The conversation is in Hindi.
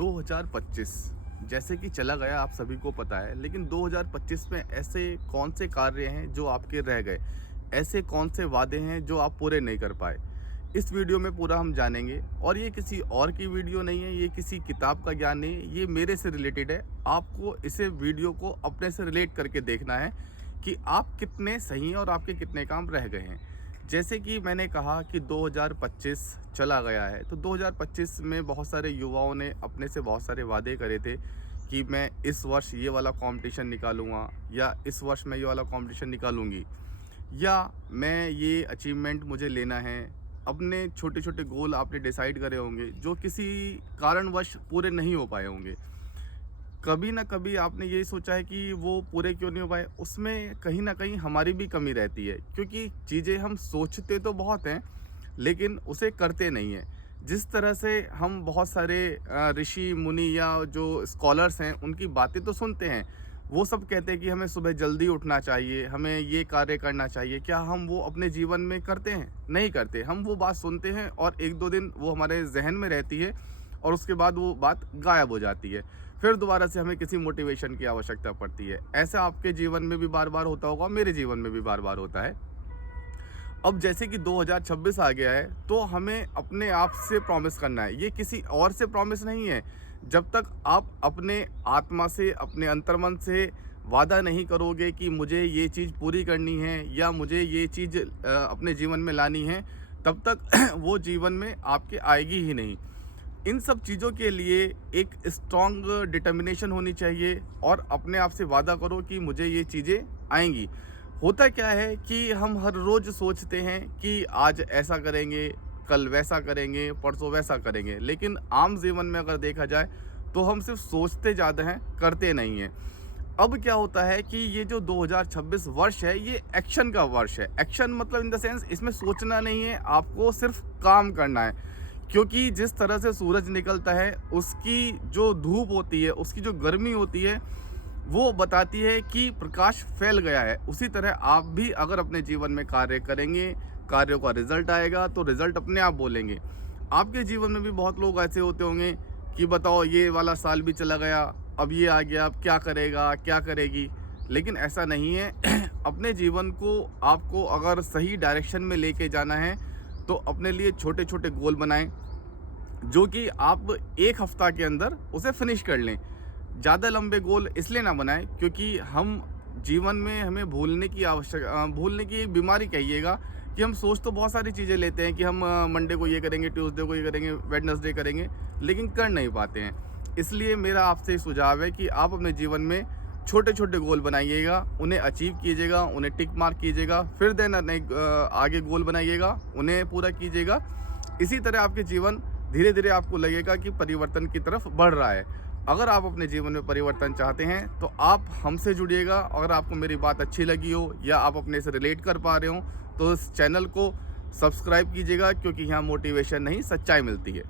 2025 जैसे कि चला गया आप सभी को पता है, लेकिन 2025 में ऐसे कौन से कार्य हैं जो आपके रह गए, ऐसे कौन से वादे हैं जो आप पूरे नहीं कर पाए। इस वीडियो में पूरा हम जानेंगे और ये किसी और की वीडियो नहीं है, ये किसी किताब का ज्ञान नहीं है, ये मेरे से रिलेटेड है। आपको इसे वीडियो को अपने से रिलेट करके देखना है कि आप कितने सही हैं और आपके कितने काम रह गए हैं। जैसे कि मैंने कहा कि 2025 चला गया है, तो 2025 में बहुत सारे युवाओं ने अपने से बहुत सारे वादे करे थे कि मैं इस वर्ष ये वाला कंपटीशन निकालूंगा, या इस वर्ष मैं ये वाला कंपटीशन निकालूंगी, या मैं ये अचीवमेंट मुझे लेना है। अपने छोटे छोटे गोल आपने डिसाइड करे होंगे जो किसी कारणवश पूरे नहीं हो पाए होंगे। कभी ना कभी आपने ये सोचा है कि वो पूरे क्यों नहीं हो पाए, उसमें कहीं ना कहीं हमारी भी कमी रहती है, क्योंकि चीज़ें हम सोचते तो बहुत हैं लेकिन उसे करते नहीं हैं। जिस तरह से हम बहुत सारे ऋषि मुनि या जो स्कॉलर्स हैं उनकी बातें तो सुनते हैं, वो सब कहते हैं कि हमें सुबह जल्दी उठना चाहिए, हमें ये कार्य करना चाहिए। क्या हम वो अपने जीवन में करते हैं? नहीं करते। हम वो बात सुनते हैं और एक दो दिन वो हमारे जहन में रहती है और उसके बाद वो बात गायब हो जाती है। फिर दोबारा से हमें किसी मोटिवेशन की आवश्यकता पड़ती है। ऐसा आपके जीवन में भी बार बार होता होगा, मेरे जीवन में भी बार बार होता है। अब जैसे कि 2026 आ गया है, तो हमें अपने आप से प्रॉमिस करना है, ये किसी और से प्रॉमिस नहीं है। जब तक आप अपने आत्मा से, अपने अंतर्मन से वादा नहीं करोगे कि मुझे ये चीज़ पूरी करनी है या मुझे ये चीज़ अपने जीवन में लानी है, तब तक वो जीवन में आपके आएगी ही नहीं। इन सब चीज़ों के लिए एक स्ट्रॉन्ग डिटर्मिनेशन होनी चाहिए और अपने आप से वादा करो कि मुझे ये चीज़ें आएंगी। होता क्या है कि हम हर रोज़ सोचते हैं कि आज ऐसा करेंगे, कल वैसा करेंगे, परसों वैसा करेंगे, लेकिन आम जीवन में अगर देखा जाए तो हम सिर्फ सोचते ज़्यादा हैं, करते नहीं हैं। अब क्या होता है कि ये जो 2026 वर्ष है, ये एक्शन का वर्ष है। एक्शन मतलब इन द सेंस, इसमें सोचना नहीं है, आपको सिर्फ काम करना है। क्योंकि जिस तरह से सूरज निकलता है, उसकी जो धूप होती है, उसकी जो गर्मी होती है, वो बताती है कि प्रकाश फैल गया है। उसी तरह आप भी अगर अपने जीवन में कार्य करेंगे, कार्यों का रिजल्ट आएगा तो रिजल्ट अपने आप बोलेंगे। आपके जीवन में भी बहुत लोग ऐसे होते होंगे कि बताओ ये वाला साल भी चला गया, अब ये आ गया, अब क्या करेगा, क्या करेगी। लेकिन ऐसा नहीं है। अपने जीवन को आपको अगर सही डायरेक्शन में लेके जाना है तो अपने लिए छोटे छोटे गोल बनाएं, जो कि आप एक हफ्ता के अंदर उसे फिनिश कर लें। ज़्यादा लंबे गोल इसलिए ना बनाएं क्योंकि हम जीवन में हमें भूलने की एक बीमारी कहिएगा कि हम सोच तो बहुत सारी चीज़ें लेते हैं कि हम मंडे को ये करेंगे, ट्यूसडे को ये करेंगे, वेडनेसडे करेंगे, लेकिन कर नहीं पाते हैं। इसलिए मेरा आपसे सुझाव है कि आप अपने जीवन में छोटे छोटे गोल बनाइएगा, उन्हें अचीव कीजिएगा, उन्हें टिक मार्क कीजिएगा, फिर देन आगे गोल बनाइएगा, उन्हें पूरा कीजिएगा। इसी तरह आपके जीवन धीरे धीरे आपको लगेगा कि परिवर्तन की तरफ बढ़ रहा है। अगर आप अपने जीवन में परिवर्तन चाहते हैं तो आप हमसे जुड़िएगा। अगर आपको मेरी बात अच्छी लगी हो या आप अपने से रिलेट कर पा रहे हो तो इस चैनल को सब्सक्राइब कीजिएगा, क्योंकि यहाँ मोटिवेशन नहीं, सच्चाई मिलती है।